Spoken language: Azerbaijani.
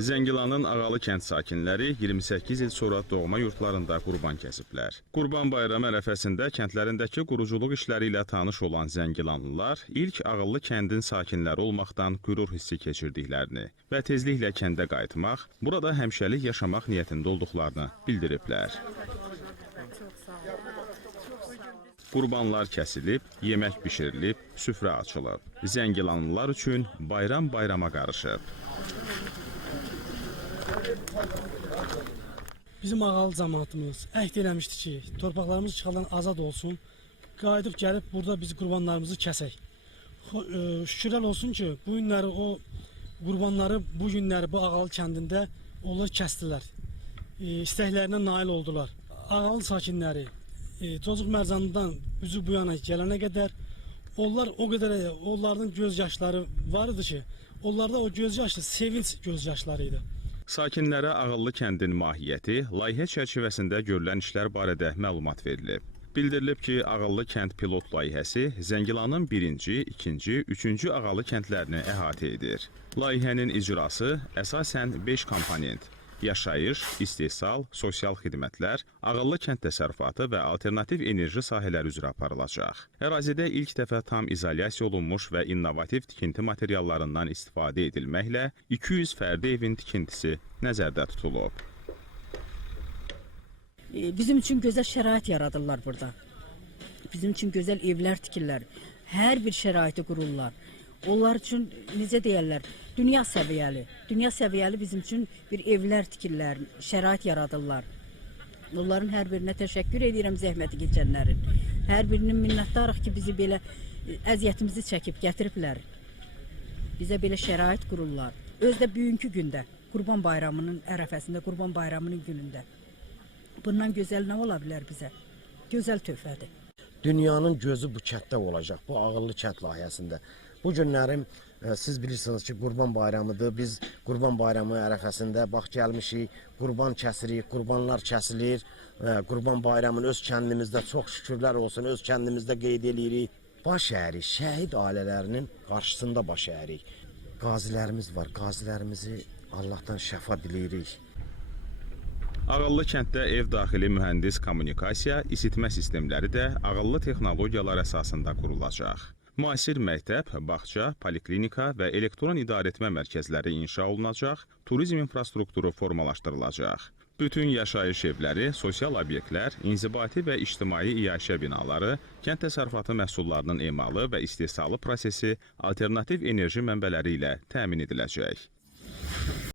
Zəngilanın Ağalı kənd sakinləri 28 il sonra doğma yurtlarında qurban kəsiblər. Qurban bayramı ərəfəsində kəndlərindəki quruculuq işləri ilə tanış olan Zəngilanlılar ilk Ağıllı kəndin sakinləri olmaqdan qürur hissi keçirdiklərini və tezliklə kəndə qayıtmaq, burada həmişəlik yaşamaq niyyətində olduqlarını bildiriblər. Qurbanlar kəsilib, yemək bişirilib, süfrə açılıb. Zəngilanlılar üçün bayram bayrama qarışıb. Bizim ağalı cəmaatımız əhd eləmişdi ki, torpaqlarımız işğaldan azad olsun, qayıdıb gəlib burada biz qurbanlarımızı kəsək. E, Şükürlər olsun ki, bu günləri o qurbanları bu günləri bu ağalı kəndində onlar kəsdilər. E, İstəklərinə nail oldular. Ağalı sakinləri e, Cocuq Mərcanından üzü bu yana gələnə qədər onlar o qədər onların göz yaşları var idi ki, onlarda o göz yaşı sevinç göz yaşları idi. Sakinlərə Ağıllı kəndin mahiyyəti, layihə çərçivəsində görülən işlər barədə məlumat verilib. Bildirilib ki, Ağıllı kənd pilot layihəsi Zəngilanın 1-ci, 2-ci, 3-cü Ağalı kəndlərini əhatə edir. Layihənin icrası əsasən 5 komponent yaşayış, istehsal, sosial xidmətlər, ağıllı kənd təsərrüfatı və alternativ enerji sahələri üzrə aparılacaq. Ərazidə ilk dəfə tam izolyasiya olunmuş və innovativ tikinti materiallarından istifadə edilməklə 200 fərdi evin tikintisi nəzərdə tutulub. E, Bizim üçün gözəl şərait yaradırlar burada. Bizim üçün gözəl evlər tikirlər. Hər bir şəraiti qururlar. Onlar üçün necə deyirlər, dünya səviyyəli. Dünya səviyyəli bizim üçün bir evlər tikirlər, şərait yaradırlar. Onların hər birinə təşəkkür edirəm zəhməti keçənlərin. Hər birinin minnətdarıq ki, bizi belə e, əziyyətimizi çəkib gətiriblər. Bizə belə şərait qururlar. Özdə bugünkü gündə, Qurban Bayramının ərəfəsində, Qurban Bayramının günündə. Bundan gözəl nə ola bilər bizə? Gözəl töhfədir. Dünyanın gözü bu kənddə olacaq, bu ağıllı kənd layihəsində. Bu günlərim e, siz bilirsiniz ki, Qurban Bayramıdır. Biz Qurban Bayramı ərəfəsində bax gəlmişik, qurban kəsirik, qurbanlar kəsilir. E, Qurban Bayramını öz kəndimizdə çox şükürlər olsun, öz kəndimizdə qeyd eləyirik. Baş əyirik, şəhid ailələrinin qarşısında baş əyirik. Qazilərimiz var, qazilərimizi Allahdan şəfa diləyirik. Ağıllı kənddə ev daxili mühəndis kommunikasiya, isitmə sistemləri də ağıllı texnologiyalar əsasında qurulacaq. Müasir məktəb, bağça, poliklinika və elektron idarəetmə mərkəzləri inşa olunacaq, turizm infrastrukturu formalaşdırılacaq. Bütün yaşayış evləri, sosial obyektlər, inzibati və ictimai iaşə binaları, kənd təsərrüfatı məhsullarının emalı və istehsalı prosesi alternativ enerji mənbələri ilə təmin ediləcək.